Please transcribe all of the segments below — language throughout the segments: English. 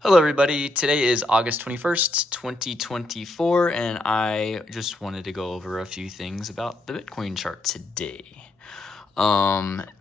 Hello everybody, today is August 21st, 2024, and I just wanted to go over a few things about the Bitcoin chart today.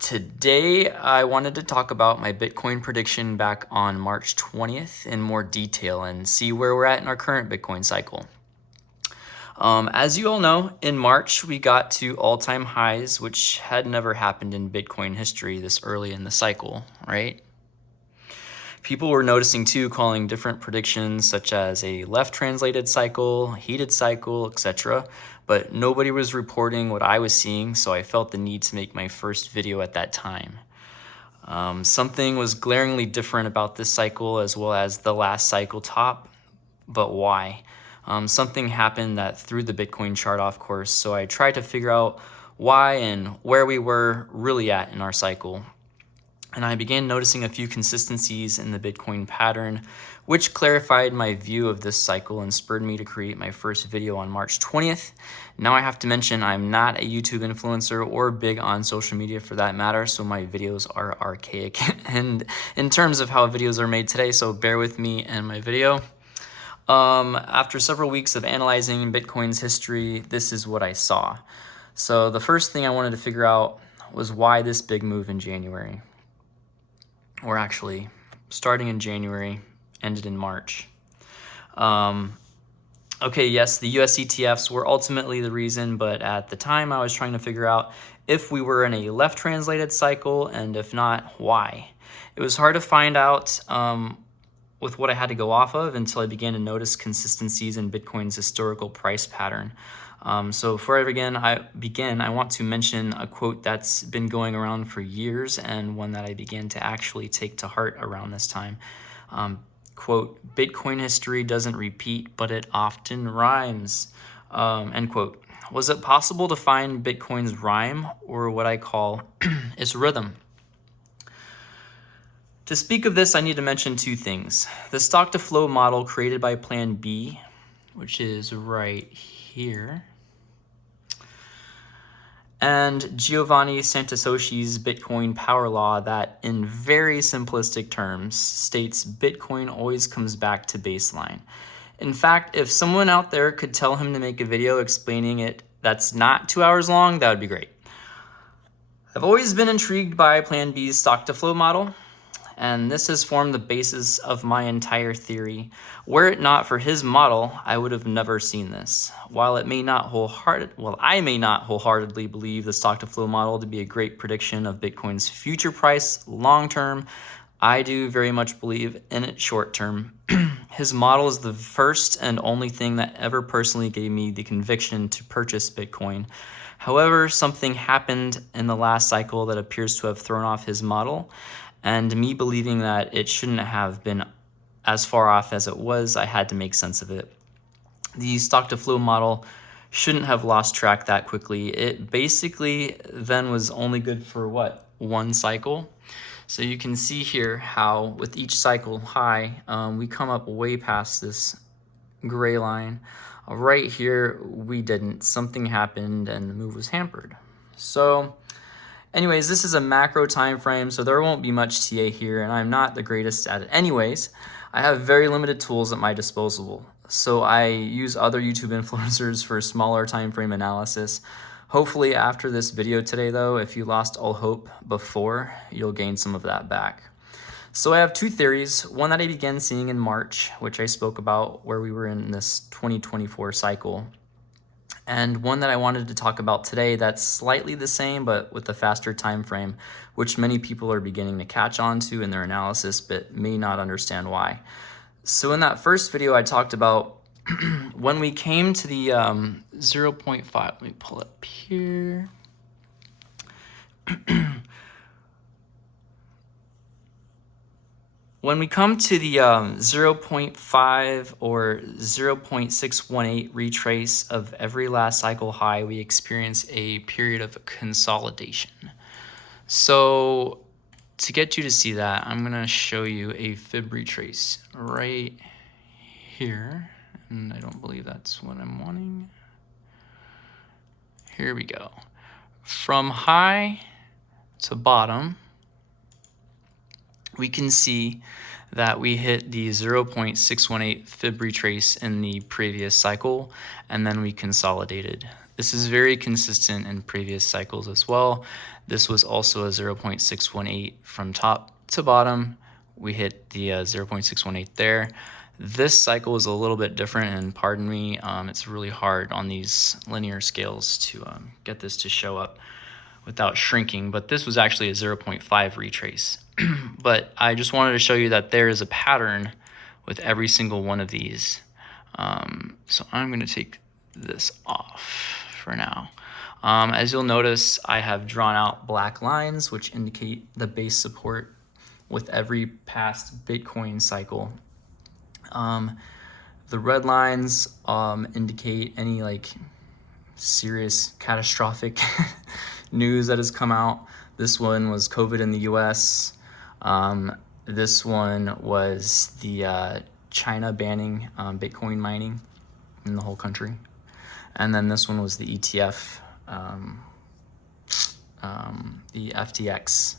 Today I wanted to talk about my Bitcoin prediction back on March 20th in more detail and see where we're at in our current Bitcoin cycle. As you all know, in March we got to all-time highs, which had never happened in Bitcoin history this early in the cycle, right? People were noticing too, calling different predictions such as a left translated cycle, heated cycle, etc. But nobody was reporting what I was seeing, so I felt the need to make my first video at that time. Something was glaringly different about this cycle as well as the last cycle top, but why? Something happened that threw the Bitcoin chart off course, so I tried to figure out why and where we were really at in our cycle. And I began noticing a few consistencies in the Bitcoin pattern, which clarified my view of this cycle and spurred me to create my first video on March 20th. Now I have to mention I'm not a YouTube influencer or big on social media for that matter, so my videos are archaic and in terms of how videos are made today, so bear with me and my video. After several weeks of analyzing Bitcoin's history, this is what I saw. So the first thing I wanted to figure out was why this big move in January. Or actually, starting in January, ended in March. Okay, yes, the US ETFs were ultimately the reason, but at the time I was trying to figure out if we were in a left translated cycle, and if not, why. It was hard to find out with what I had to go off of until I began to notice consistencies in Bitcoin's historical price pattern. So before I begin, I want to mention a quote that's been going around for years and one that I began to actually take to heart around this time. Quote, "Bitcoin history doesn't repeat, but it often rhymes." End quote. Was it possible to find Bitcoin's rhyme, or what I call its rhythm? To speak of this, I need to mention two things. The stock-to-flow model created by Plan B, which is right here, and Giovanni Santososhi's Bitcoin power law that, in very simplistic terms, states Bitcoin always comes back to baseline. In fact, if someone out there could tell him to make a video explaining it that's not 2 hours long, that would be great. I've always been intrigued by Plan B's stock-to-flow model, and this has formed the basis of my entire theory. Were it not for his model, I would have never seen this. While I may not wholeheartedly believe the stock-to-flow model to be a great prediction of Bitcoin's future price long-term, I do very much believe in it short-term. His model is the first and only thing that ever personally gave me the conviction to purchase Bitcoin. However, something happened in the last cycle that appears to have thrown off his model, and me believing that it shouldn't have been as far off as it was, I had to make sense of it. The stock-to-flow model shouldn't have lost track that quickly. It basically then was only good for what? One cycle. So you can see here how with each cycle high, we come up way past this gray line. Right here, we didn't. Something happened and the move was hampered. So anyways, this is a macro time frame, so there won't be much TA here, and I'm not the greatest at it. Anyways, I have very limited tools at my disposal, so I use other YouTube influencers for smaller time frame analysis. Hopefully after this video today though, if you lost all hope before, you'll gain some of that back. So I have two theories, one that I began seeing in March, which I spoke about where we were in this 2024 cycle, and one that I wanted to talk about today that's slightly the same but with a faster time frame, which many people are beginning to catch on to in their analysis but may not understand why. So in that first video I talked about when we came to the 0.5, let me pull up here. When we come to the 0.5 or 0.618 retrace of every last cycle high, we experience a period of consolidation. So to get you to see that, I'm gonna show you a fib retrace right here. And I don't believe that's what I'm wanting. Here we go. From high to bottom, we can see that we hit the 0.618 fib retrace in the previous cycle, and then we consolidated. This is very consistent in previous cycles as well. This was also a 0.618 from top to bottom. We hit the 0.618 there. This cycle is a little bit different, and pardon me, it's really hard on these linear scales to get this to show up without shrinking, but this was actually a 0.5 retrace. But I just wanted to show you that there is a pattern with every single one of these. So I'm going to take this off for now. As you'll notice, I have drawn out black lines which indicate the base support with every past Bitcoin cycle. The red lines indicate any like serious catastrophic news that has come out. This one was COVID in the US. This one was the China banning Bitcoin mining in the whole country. And then this one was the ETF, the FTX,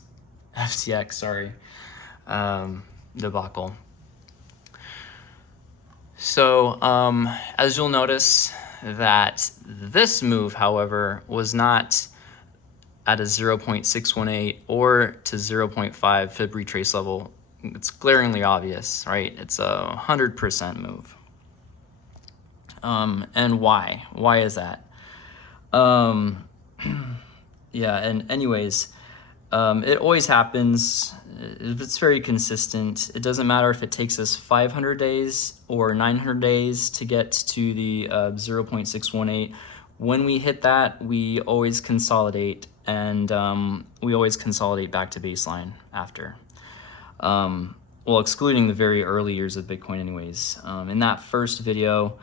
debacle. So as you'll notice that this move, however, was not at a 0.618 or to 0.5 fib retrace level. It's glaringly obvious, right? It's a 100% move. And why? Why is that? Yeah, and anyways, it always happens. It's very consistent. It doesn't matter if it takes us 500 days or 900 days to get to the 0.618. When we hit that, we always consolidate, and we always consolidate back to baseline after. Well, excluding the very early years of Bitcoin anyways. In that first video,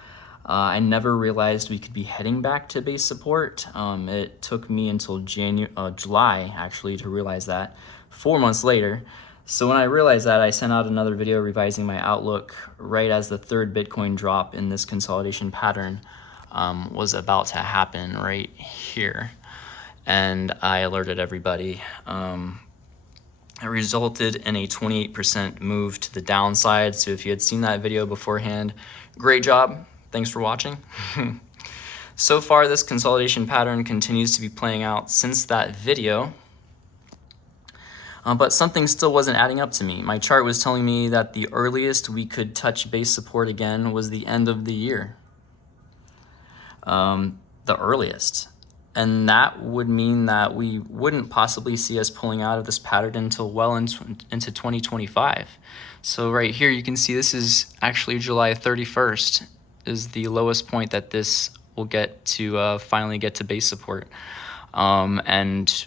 I never realized we could be heading back to base support. It took me until July actually to realize that, 4 months later. So when I realized that, I sent out another video revising my outlook right as the third Bitcoin drop in this consolidation pattern was about to happen right here. And I alerted everybody. It resulted in a 28% move to the downside. So if you had seen that video beforehand, great job. Thanks for watching. So far, this consolidation pattern continues to be playing out since that video. But something still wasn't adding up to me. My chart was telling me that the earliest we could touch base support again was the end of the year. The earliest. And that would mean that we wouldn't possibly see us pulling out of this pattern until well into 2025. So right here, you can see this is actually July 31st is the lowest point that this will get to finally get to base support. And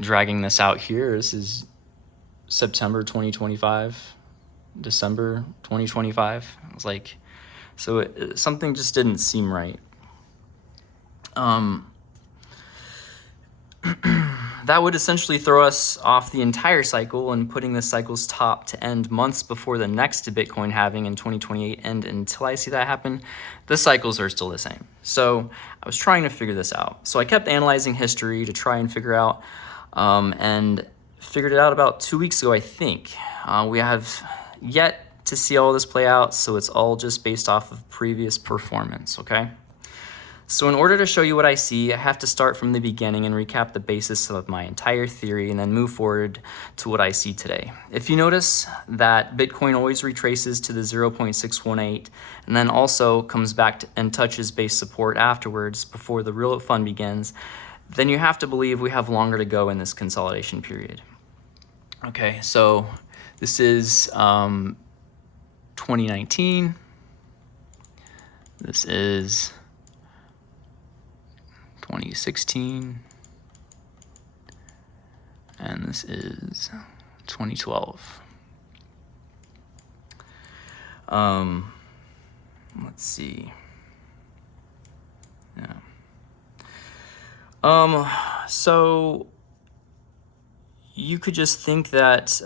dragging this out here, this is September 2025, December 2025. It was like, so something just didn't seem right. That would essentially throw us off the entire cycle and putting the cycle's top to end months before the next Bitcoin halving in 2028. And until I see that happen, the cycles are still the same. So I was trying to figure this out. So I kept analyzing history to try and figure out, and figured it out about 2 weeks ago, I think. We have yet to see all this play out, so it's all just based off of previous performance, okay? So in order to show you what I see, I have to start from the beginning and recap the basis of my entire theory and then move forward to what I see today. If you notice that Bitcoin always retraces to the 0.618 and then also comes back and touches base support afterwards before the real fun begins, then you have to believe we have longer to go in this consolidation period. Okay, so this is 2019. This is 2016, and this is 2012. Let's see. Yeah. So you could just think that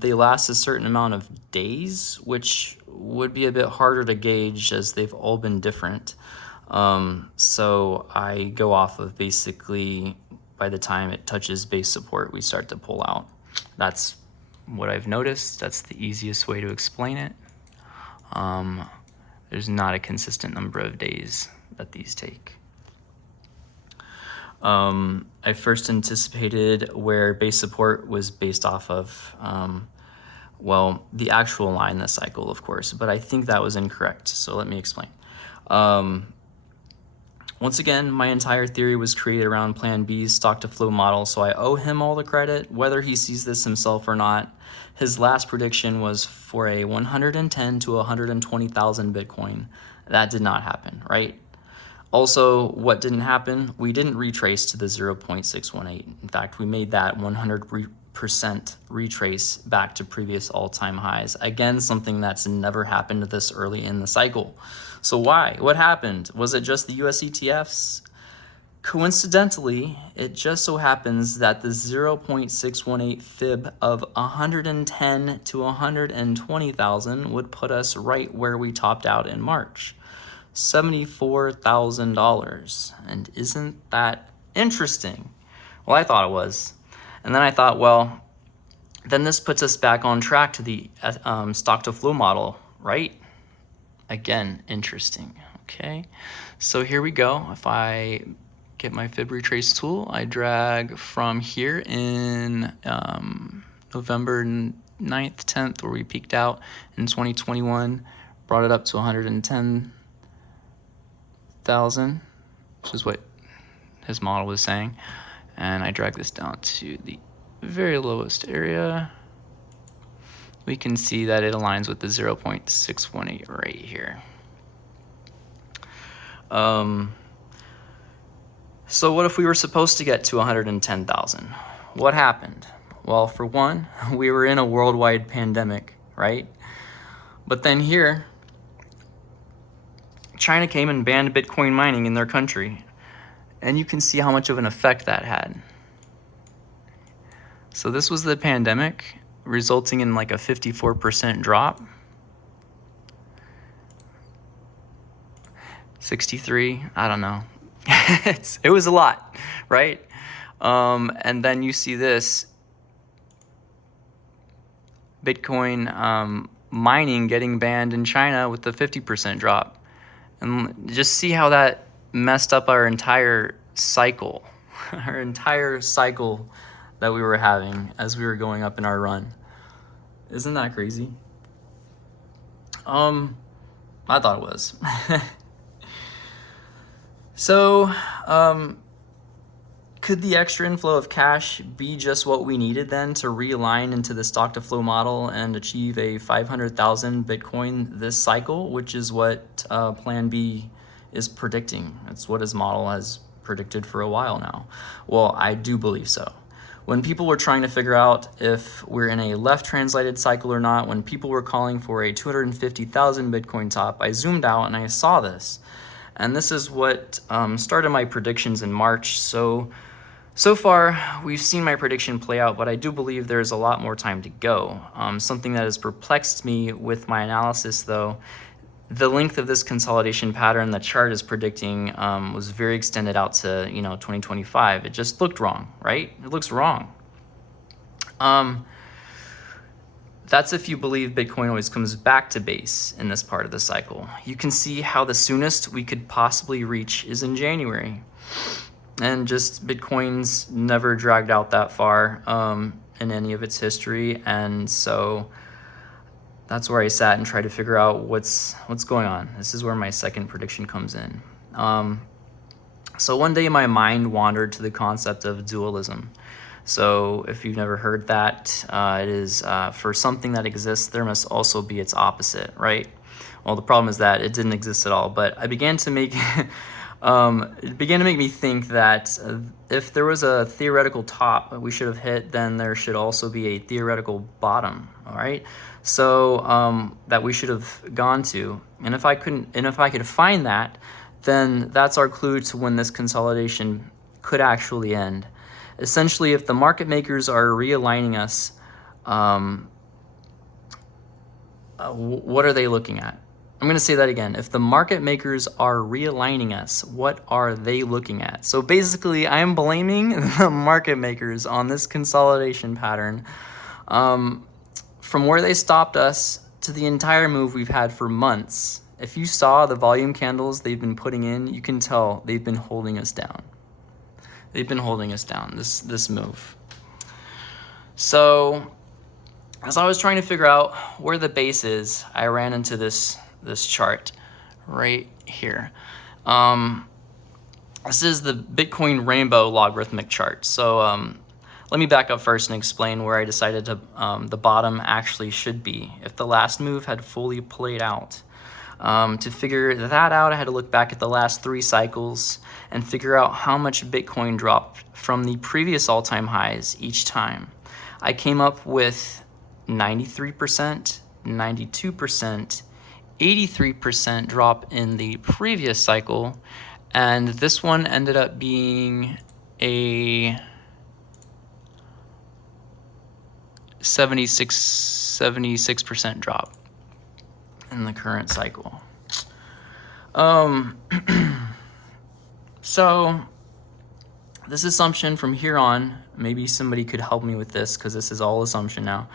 they last a certain amount of days, which would be a bit harder to gauge as they've all been different. So I go off of basically by the time it touches base support, we start to pull out. That's what I've noticed. That's the easiest way to explain it. There's not a consistent number of days that these take. I first anticipated where base support was based off of, well, the actual line this cycle, of course, but I think that was incorrect. So let me explain. Once again, my entire theory was created around Plan B's stock to flow model, so I owe him all the credit, whether he sees this himself or not. His last prediction was for a 110 to 120,000 Bitcoin. That did not happen, right? Also, what didn't happen? We didn't retrace to the 0.618. In fact, we made that 100% retrace back to previous all-time highs. Again, something that's never happened this early in the cycle. So why? What happened? Was it just the US ETFs? Coincidentally, it just so happens that the 0.618 fib of 110 to 120,000 would put us right where we topped out in March. $74,000. And isn't that interesting? Well, I thought it was. And then I thought, well, then this puts us back on track to the stock to flow model, right? Again, interesting. Okay, so here we go. If I get my fib retrace tool, I drag from here in November 9th, 10th, where we peaked out in 2021, brought it up to 110,000, which is what his model was saying. And I drag this down to the very lowest area. We can see that it aligns with the 0.618 right here. So what if we were supposed to get to 110,000? What happened? Well, for one, we were in a worldwide pandemic, right? But then here, China came and banned Bitcoin mining in their country. And you can see how much of an effect that had. So this was the pandemic, resulting in like a 54% drop. 63, I don't know. It was a lot, right? And then you see this Bitcoin mining getting banned in China with the 50% drop. And just see how that messed up our entire cycle, our entire cycle that we were having as we were going up in our run. Isn't that crazy? I thought it was. So, could the extra inflow of cash be just what we needed then to realign into the stock to flow model and achieve a 500,000 Bitcoin this cycle, which is what Plan B is predicting? It's what his model has predicted for a while now. Well, I do believe so. When people were trying to figure out if we're in a left translated cycle or not, when people were calling for a 250,000 Bitcoin top, I zoomed out and I saw this. And this is what started my predictions in March. So far, we've seen my prediction play out, but I do believe there's a lot more time to go. Something that has perplexed me with my analysis, though, the length of this consolidation pattern the chart is predicting was very extended out to 2025. It just looked wrong, right? It looks wrong. That's if you believe Bitcoin always comes back to base in this part of the cycle. You can see how the soonest we could possibly reach is in January. And just Bitcoin's never dragged out that far in any of its history. And so that's where I sat and tried to figure out what's going on. This is where my second prediction comes in. So one day my mind wandered to the concept of dualism. So if you've never heard that, it is for something that exists, there must also be its opposite, right? Well, the problem is that it didn't exist at all. But I began to make it began to make me think that if there was a theoretical top we should have hit, then there should also be a theoretical bottom. All right, so that we should have gone to, and if I could find that, then that's our clue to when this consolidation could actually end. Essentially, if the market makers are realigning us, what are they looking at? I'm going to say that again. If the market makers are realigning us, what are they looking at? So basically, I'm blaming the market makers on this consolidation pattern. from where they stopped us to the entire move we've had for months, if you saw the volume candles they've been putting in, you can tell they've been holding us down. They've been holding us down, this move. So as I was trying to figure out where the base is, I ran into this chart right here. This is the Bitcoin rainbow logarithmic chart. So let me back up first and explain where I decided to the bottom actually should be if the last move had fully played out. To figure that out, I had to look back at the last 3 cycles and figure out how much Bitcoin dropped from the previous all-time highs each time. I came up with 93%, 92%, 83% drop in the previous cycle, and this one ended up being a 76% drop in the current cycle. So this assumption from here on, maybe somebody could help me with this because this is all assumption now.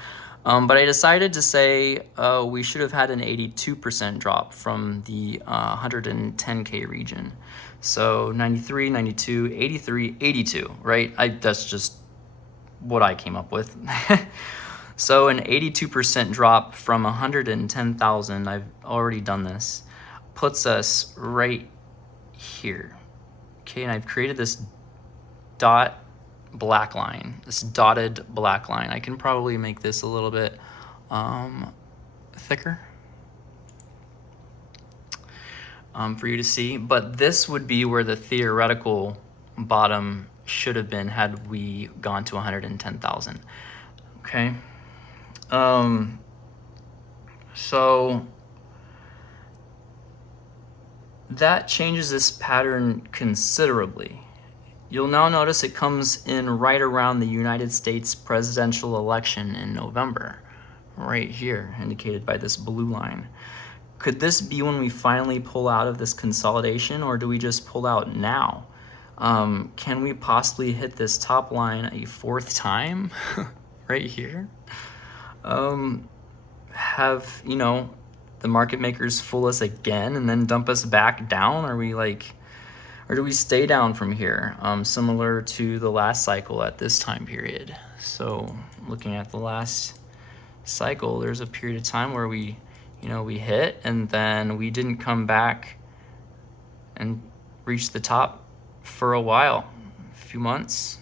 But I decided to say we should have had an 82% drop from the 110K region. So 93, 92, 83, 82, right? That's just what I came up with. So an 82% drop from 110,000, I've already done this, puts us right here. Okay, and I've created this dotted black line. I can probably make this a little bit thicker for you to see, but this would be where the theoretical bottom should have been had we gone to 110,000. Okay. So that changes this pattern considerably. You'll now notice it comes in right around the United States presidential election in November, right here, indicated by this blue line. Could this be when we finally pull out of this consolidation, or do we just pull out now? Can we possibly hit this top line a 4th time right here? Have, you know, the market makers fool us again and then dump us back down? Or do we stay down from here, similar to the last cycle at this time period? So looking at the last cycle, there's a period of time where we hit and then we didn't come back and reach the top for a while, a few months,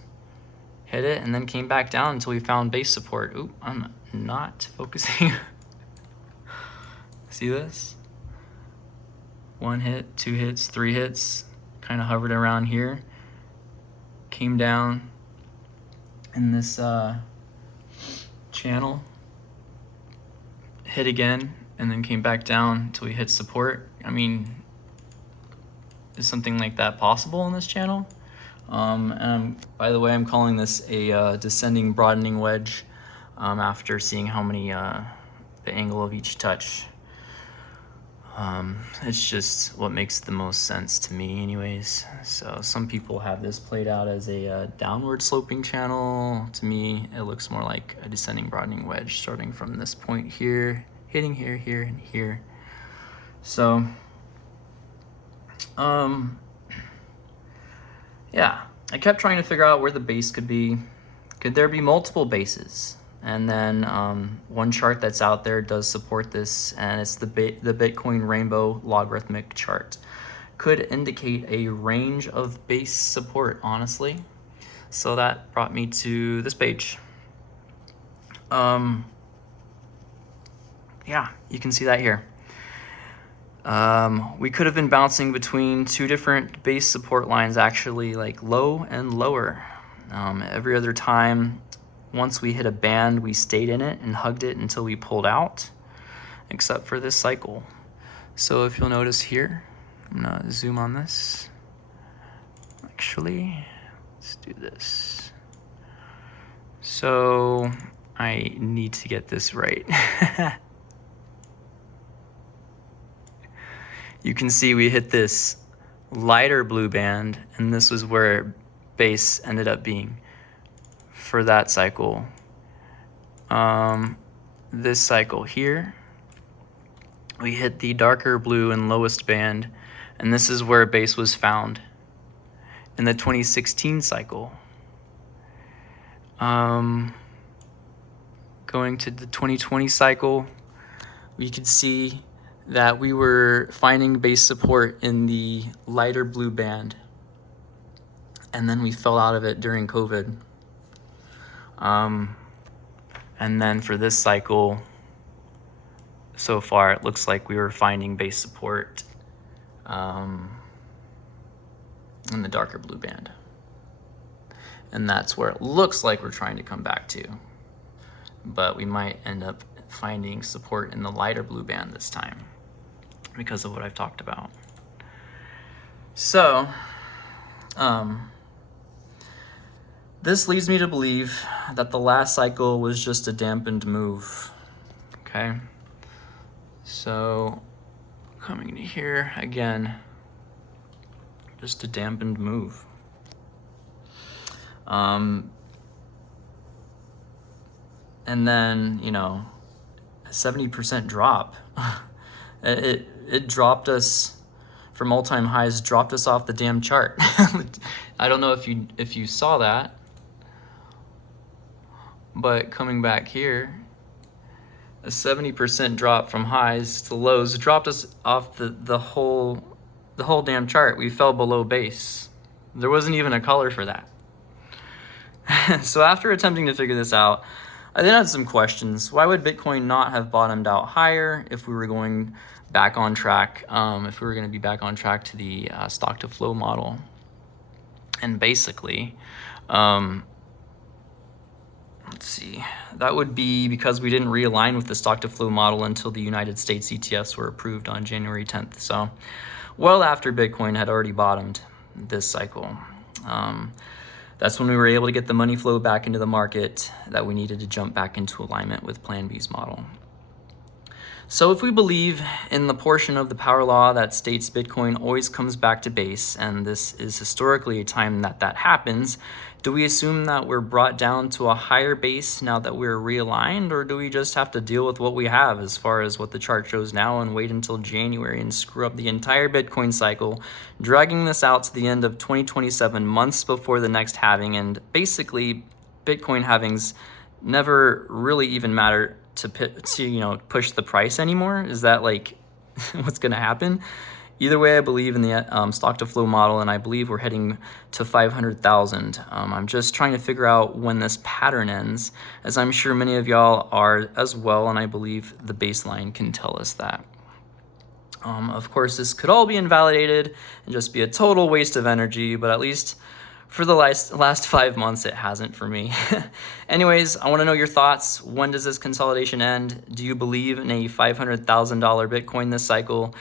hit it and then came back down until we found base support. Oop, I'm not focusing. See this? 1 hit, 2 hits, 3 hits, kind of hovered around here, came down in this channel, hit again, and then came back down until we hit support. I mean, is something like that possible in this channel? And by the way, I'm calling this a descending broadening wedge after seeing how many the angle of each touch. It's just what makes the most sense to me anyways. So some people have this played out as a downward sloping channel. To me, it looks more like a descending broadening wedge starting from this point here, hitting here, here, and here. So, yeah, I kept trying to figure out where the base could be. Could there be multiple bases? And then one chart that's out there does support this, and it's the Bitcoin rainbow logarithmic chart. Could indicate a range of base support, honestly. So that brought me to this page. Yeah, you can see that here. We could have been bouncing between 2 different base support lines, actually, like low and lower. Every other time, once we hit a band, we stayed in it and hugged it until we pulled out, except for this cycle. So if you'll notice here, I'm gonna zoom on this. Actually, let's do this. So I need to get this right. You can see we hit this lighter blue band, and this was where base ended up being for that cycle. this cycle here, we hit the darker blue and lowest band, and this is where base was found in the 2016 cycle. Going to the 2020 cycle, we could see that we were finding base support in the lighter blue band, and then we fell out of it during COVID. And then for this cycle, so far, it looks like we were finding base support in the darker blue band. And that's where it looks like we're trying to come back to. But we might end up finding support in the lighter blue band this time because of what I've talked about. So, this leads me to believe that the last cycle was just a dampened move, okay? So, coming to here again, just a dampened move. And then, you know, a 70% drop. It dropped us from all-time highs, dropped us off the damn chart. I don't know if you saw that, but coming back here, a 70% drop from highs to lows dropped us off the whole damn chart. We fell below base. There wasn't even a color for that. So after attempting to figure this out, I then had some questions. Why would Bitcoin not have bottomed out higher if we were going back on track, if we were going to be back on track to the stock to flow model? And basically, let's see, that would be because we didn't realign with the stock to flow model until the United States ETFs were approved on January 10th. So well after Bitcoin had already bottomed this cycle. That's when we were able to get the money flow back into the market that we needed to jump back into alignment with Plan B's model. So if we believe in the portion of the power law that states Bitcoin always comes back to base, and this is historically a time that happens, do we assume that we're brought down to a higher base now that we're realigned, or do we just have to deal with what we have as far as what the chart shows now and wait until January and screw up the entire Bitcoin cycle, dragging this out to the end of 2027, months before the next halving, and basically Bitcoin halvings never really even matter to push the price anymore? Is that like what's going to happen? Either way, I believe in the stock to flow model, and I believe we're heading to 500,000. I'm just trying to figure out when this pattern ends, as I'm sure many of y'all are as well, and I believe the baseline can tell us that. Of course, this could all be invalidated and just be a total waste of energy, but at least for the last 5 months, it hasn't for me. Anyways, I want to know your thoughts. When does this consolidation end? Do you believe in a $500,000 Bitcoin this cycle?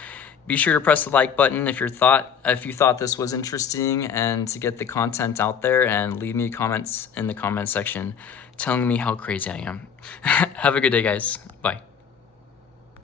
Be sure to press the like button if you thought this was interesting, and to get the content out there, and leave me comments in the comment section telling me how crazy I am. Have a good day, guys. Bye.